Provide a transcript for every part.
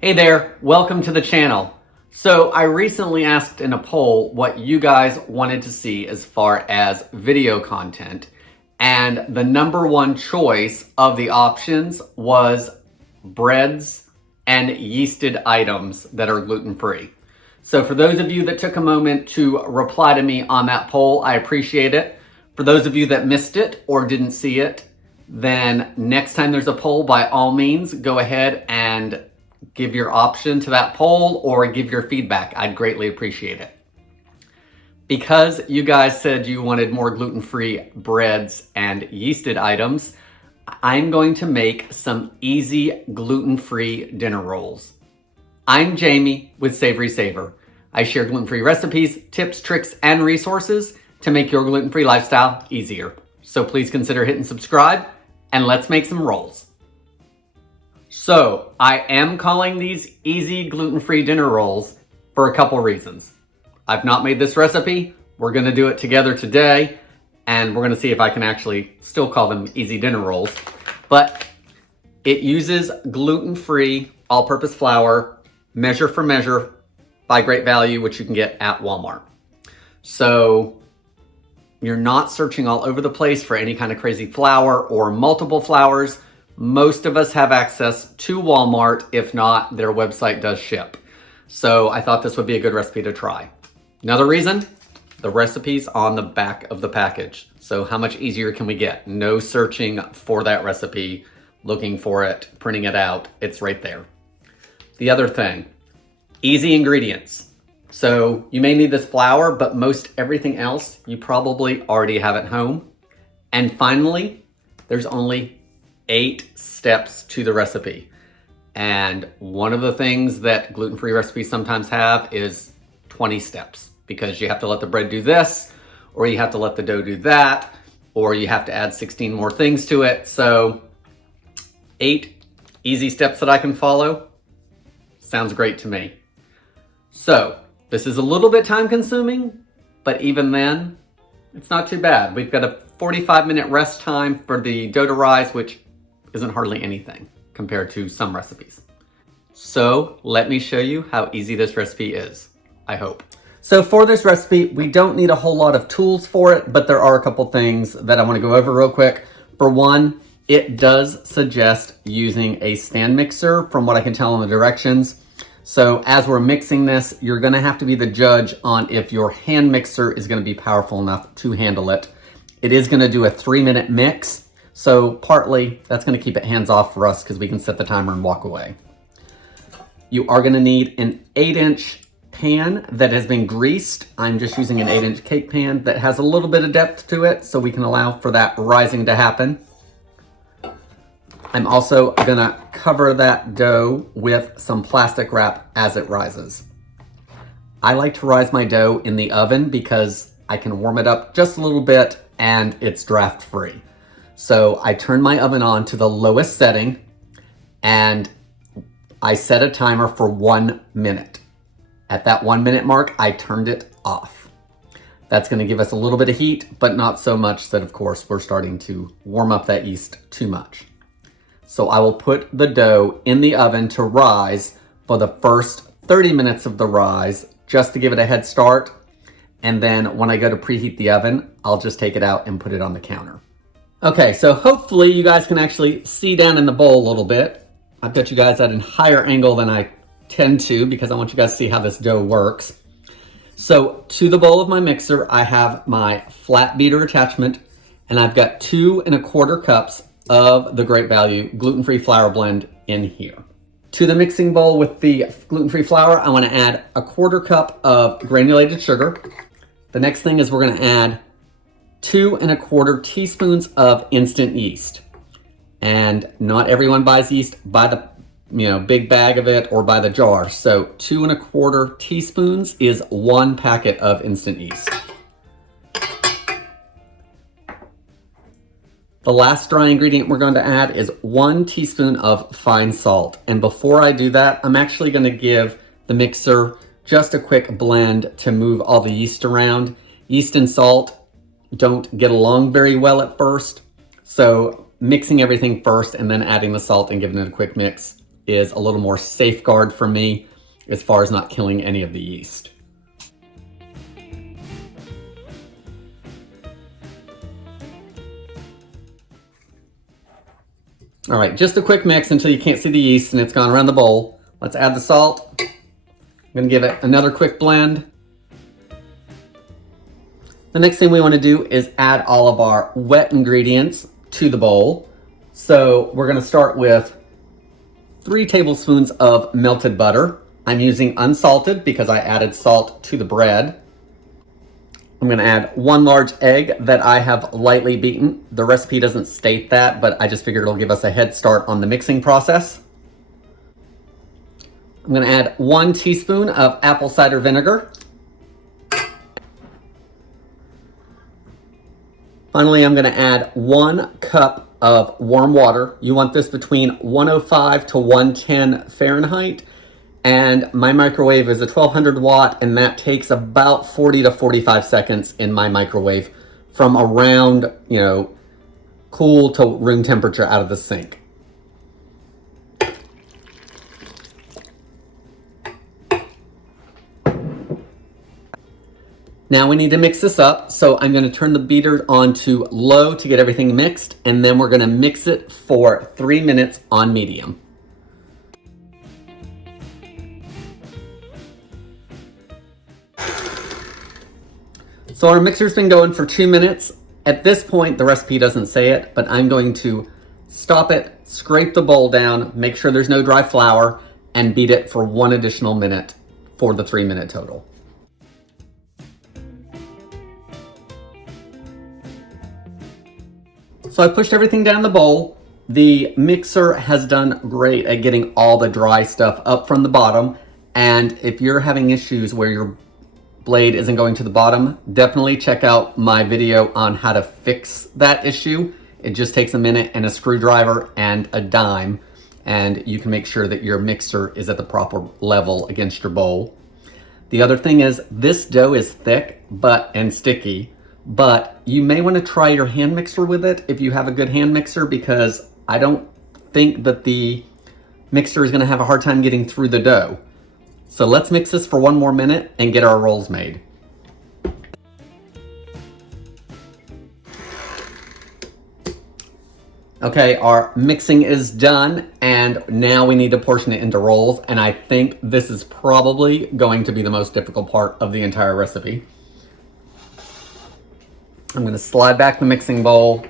Hey there, welcome to the channel. So I recently asked in a poll what you guys wanted to see as far as video content, and the number one choice of the options was breads and yeasted items that are gluten-free. So for those of you that took a moment to reply to me on that poll, I appreciate it. For those of you that missed it or didn't see it, then next time there's a poll, by all means, go ahead and give your option to that poll or give your feedback. I'd greatly appreciate it. Because you guys said you wanted more gluten-free breads and yeasted items, I'm going to make some easy gluten-free dinner rolls. I'm Jamie with Savorysaver. I share gluten-free recipes, tips, tricks, and resources to make your gluten-free lifestyle easier. So please consider hitting subscribe and let's make some rolls. So I am calling these easy gluten-free dinner rolls for a couple reasons. I've not made this recipe. We're gonna do it together today, and we're gonna see if I can actually still call them easy dinner rolls. But it uses gluten-free all-purpose flour, measure for measure, by Great Value, which you can get at Walmart. So you're not searching all over the place for any kind of crazy flour or multiple flours. Most of us have access to Walmart. If not, their website does ship. So I thought this would be a good recipe to try. Another reason, the recipe's on the back of the package. So how much easier can we get? No searching for that recipe, looking for it, printing it out. It's right there. The other thing, easy ingredients. So you may need this flour, but most everything else you probably already have at home. And finally, there's only 8 steps to the recipe. And one of the things that gluten-free recipes sometimes have is 20 steps, because you have to let the bread do this, or you have to let the dough do that, or you have to add 16 more things to it. So 8 easy steps that I can follow. Sounds great to me. So this is a little bit time consuming, but even then, it's not too bad. We've got a 45-minute rest time for the dough to rise, which isn't hardly anything compared to some recipes. So let me show you how easy this recipe is, I hope. So for this recipe, we don't need a whole lot of tools for it, but there are a couple things that I want to go over real quick. For one, it does suggest using a stand mixer from what I can tell in the directions. So as we're mixing this, you're gonna have to be the judge on if your hand mixer is gonna be powerful enough to handle it. It is gonna do a 3-minute mix. So partly that's gonna keep it hands off for us because we can set the timer and walk away. You are gonna need an 8-inch pan that has been greased. I'm just using an 8-inch cake pan that has a little bit of depth to it so we can allow for that rising to happen. I'm also gonna cover that dough with some plastic wrap as it rises. I like to rise my dough in the oven because I can warm it up just a little bit and it's draft free. So I turn my oven on to the lowest setting and I set a timer for 1 minute. At that 1 minute mark, I turned it off. That's gonna give us a little bit of heat, but not so much that of course we're starting to warm up that yeast too much. So I will put the dough in the oven to rise for the first 30 minutes of the rise, just to give it a head start. And then when I go to preheat the oven, I'll just take it out and put it on the counter. Okay, so hopefully you guys can actually see down in the bowl a little bit. I've got you guys at a higher angle than I tend to because I want you guys to see how this dough works. So to the bowl of my mixer, I have my flat beater attachment and I've got 2 1/4 cups of the Great Value gluten-free flour blend in here. To the mixing bowl with the gluten-free flour, I want to add 1/4 cup of granulated sugar. The next thing is we're going to add 2 1/4 teaspoons of instant yeast. And not everyone buys yeast by the big bag of it or by the jar. So 2 1/4 teaspoons is 1 packet of instant yeast. The last dry ingredient we're going to add is 1 teaspoon of fine salt. And before I do that, I'm actually going to give the mixer just a quick blend to move all the yeast around. Yeast and salt don't get along very well at first. So mixing everything first and then adding the salt and giving it a quick mix is a little more safeguard for me as far as not killing any of the yeast. All right, just a quick mix until you can't see the yeast and it's gone around the bowl. Let's add the salt. I'm gonna give it another quick blend. The next thing we wanna do is add all of our wet ingredients to the bowl. So we're gonna start with 3 tablespoons of melted butter. I'm using unsalted because I added salt to the bread. I'm gonna add 1 large egg that I have lightly beaten. The recipe doesn't state that, but I just figured it'll give us a head start on the mixing process. I'm gonna add 1 teaspoon of apple cider vinegar. Finally, I'm gonna add 1 cup of warm water. You want this between 105 to 110 Fahrenheit. And my microwave is a 1200 watt, and that takes about 40 to 45 seconds in my microwave from around, cool to room temperature out of the sink. Now we need to mix this up, so I'm gonna turn the beater on to low to get everything mixed, and then we're gonna mix it for 3 minutes on medium. So our mixer's been going for 2 minutes. At this point, the recipe doesn't say it, but I'm going to stop it, scrape the bowl down, make sure there's no dry flour, and beat it for 1 additional minute for the 3-minute total. So I pushed everything down the bowl. The mixer has done great at getting all the dry stuff up from the bottom. And if you're having issues where your blade isn't going to the bottom, definitely check out my video on how to fix that issue. It just takes a minute and a screwdriver and a dime, and you can make sure that your mixer is at the proper level against your bowl. The other thing is this dough is thick and sticky, but you may want to try your hand mixer with it if you have a good hand mixer, because I don't think that the mixer is going to have a hard time getting through the dough. So let's mix this for 1 more minute and get our rolls made. Okay, our mixing is done, and now we need to portion it into rolls, and I think this is probably going to be the most difficult part of the entire recipe. I'm going to slide back the mixing bowl.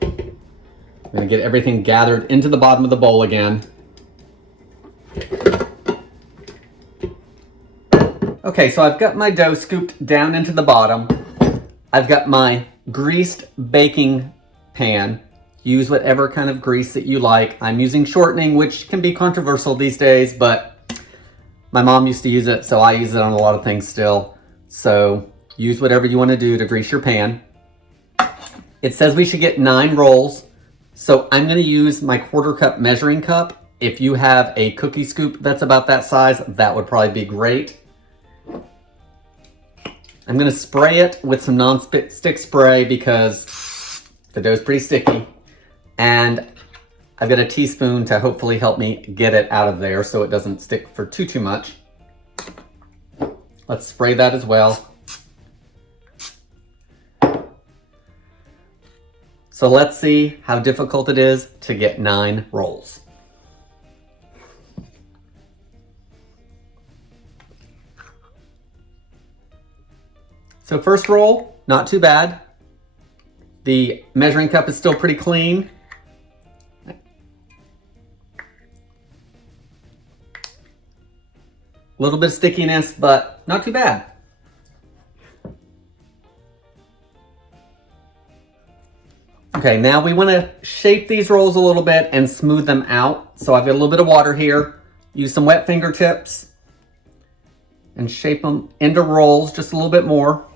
I'm going to get everything gathered into the bottom of the bowl again. Okay, so I've got my dough scooped down into the bottom. I've got my greased baking pan. Use whatever kind of grease that you like. I'm using shortening, which can be controversial these days, but my mom used to use it, so I use it on a lot of things still. So use whatever you want to do to grease your pan. It says we should get 9 rolls, so I'm going to use my 1/4 cup measuring cup. If you have a cookie scoop that's about that size, that would probably be great. I'm gonna spray it with some non-stick spray because the dough's pretty sticky. And I've got a teaspoon to hopefully help me get it out of there so it doesn't stick for too much. Let's spray that as well. So let's see how difficult it is to get 9 rolls. So first roll, not too bad. The measuring cup is still pretty clean. A little bit of stickiness, but not too bad. Okay, now we want to shape these rolls a little bit and smooth them out. So I've got a little bit of water here. Use some wet fingertips and shape them into rolls just a little bit more.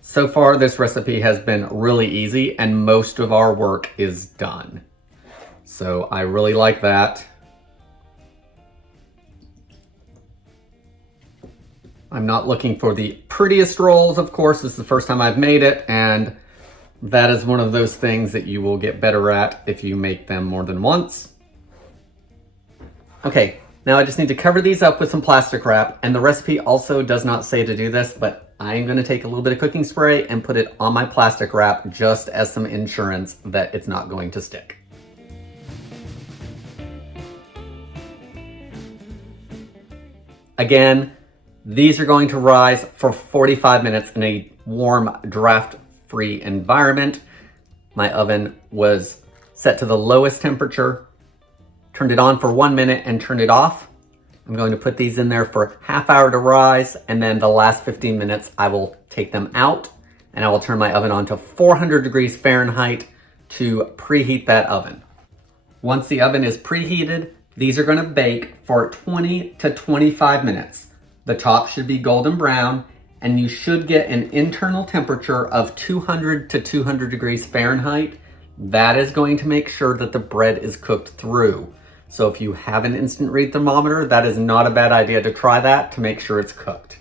So far, this recipe has been really easy and most of our work is done. So I really like that. I'm not looking for the prettiest rolls, of course. This is the first time I've made it, and That is one of those things that you will get better at if you make them more than once. Okay, now I just need to cover these up with some plastic wrap, and the recipe also does not say to do this, but I'm gonna take a little bit of cooking spray and put it on my plastic wrap just as some insurance that it's not going to stick. Again, these are going to rise for 45 minutes in a warm, draft-free environment. My oven was set to the lowest temperature, turned it on for 1 minute and turned it off. I'm going to put these in there for half hour to rise, and then the last 15 minutes I will take them out and I will turn my oven on to 400 degrees Fahrenheit to preheat that oven. Once the oven is preheated, these are going to bake for 20 to 25 minutes. The top should be golden brown, and you should get an internal temperature of 200 to 200 degrees Fahrenheit. That is going to make sure that the bread is cooked through. So if you have an instant read thermometer, that is not a bad idea to try that to make sure it's cooked.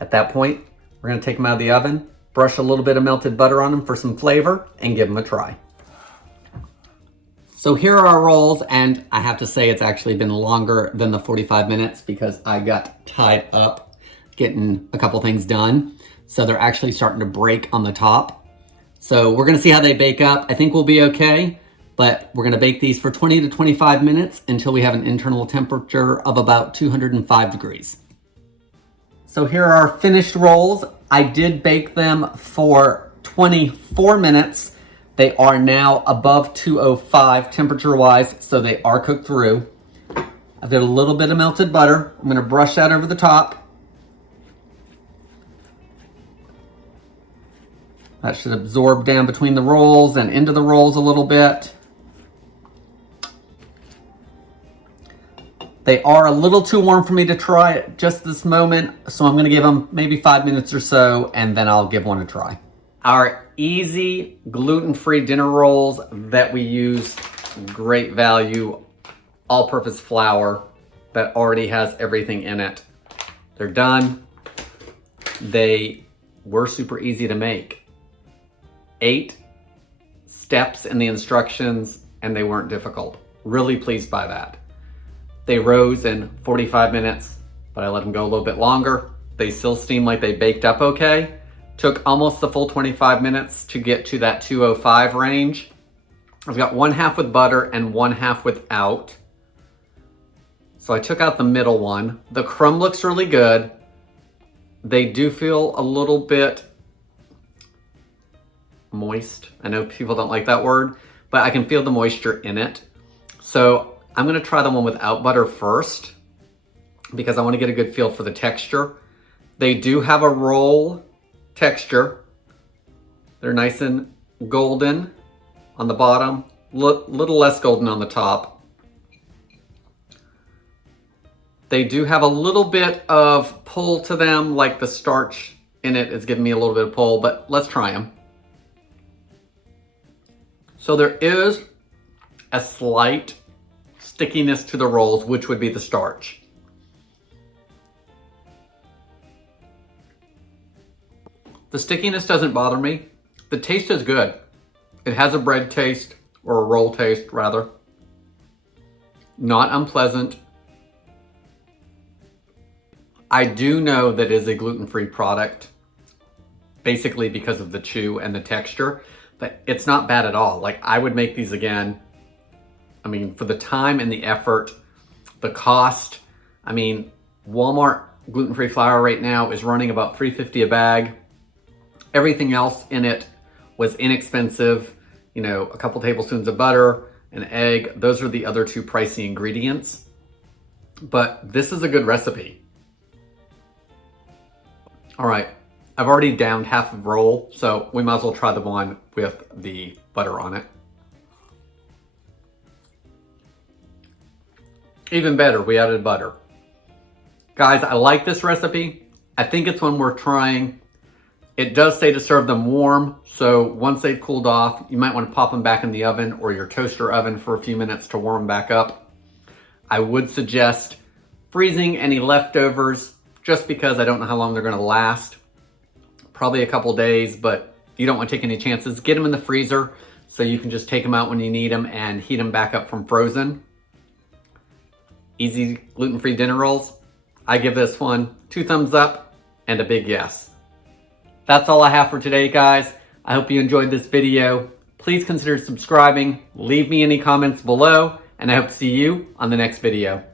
At that point, we're going to take them out of the oven, brush a little bit of melted butter on them for some flavor, and give them a try. So here are our rolls, and I have to say it's actually been longer than the 45 minutes because I got tied up getting a couple things done. So they're actually starting to break on the top. So we're gonna see how they bake up. I think we'll be okay, but we're gonna bake these for 20 to 25 minutes until we have an internal temperature of about 205 degrees. So here are our finished rolls. I did bake them for 24 minutes. They are now above 205 temperature-wise, so they are cooked through. I've got a little bit of melted butter. I'm gonna brush that over the top. That should absorb down between the rolls and into the rolls a little bit. They are a little too warm for me to try at just this moment, so I'm gonna give them maybe 5 minutes or so, and then I'll give one a try. Our easy gluten-free dinner rolls that we use great value all-purpose flour that already has everything in it. They're done. They were super easy to make. 8 steps in the instructions, and they weren't difficult. Really pleased by that. They rose in 45 minutes, but I let them go a little bit longer. They still steam like they baked up okay. Took almost the full 25 minutes to get to that 205 range. I've got 1/2 with butter and 1/2 without. So I took out the middle one. The crumb looks really good. They do feel a little bit moist. I know people don't like that word, but I can feel the moisture in it. So I'm gonna try the one without butter first because I wanna get a good feel for the texture. They do have a roll texture. They're nice and golden on the bottom, little less golden on the top. They do have a little bit of pull to them, like the starch in it is giving me a little bit of pull, but let's try them. So there is a slight stickiness to the rolls, which would be the starch. The stickiness doesn't bother me. The taste is good. It has a bread taste, or a roll taste rather. Not unpleasant. I do know that it is a gluten-free product, basically because of the chew and the texture, but it's not bad at all. Like, I would make these again. I mean, for the time and the effort, the cost. I mean, Walmart gluten-free flour right now is running about $3.50 a bag. Everything else in it was inexpensive. You know, a couple tablespoons of butter, an egg. Those are the other 2 pricey ingredients. But this is a good recipe. All right, I've already downed half of roll, so we might as well try the one with the butter on it. Even better, we added butter. Guys, I like this recipe. I think it's one worth trying. It does say to serve them warm, so once they've cooled off, you might want to pop them back in the oven or your toaster oven for a few minutes to warm them back up. I would suggest freezing any leftovers just because I don't know how long they're going to last. Probably a couple days, but You don't want to take any chances. Get them in the freezer so you can just take them out when you need them and heat them back up from frozen. Easy gluten-free dinner rolls. I give this one 2 thumbs up and a big yes. That's all I have for today, guys. I hope you enjoyed this video. Please consider subscribing, leave me any comments below, and I hope to see you on the next video.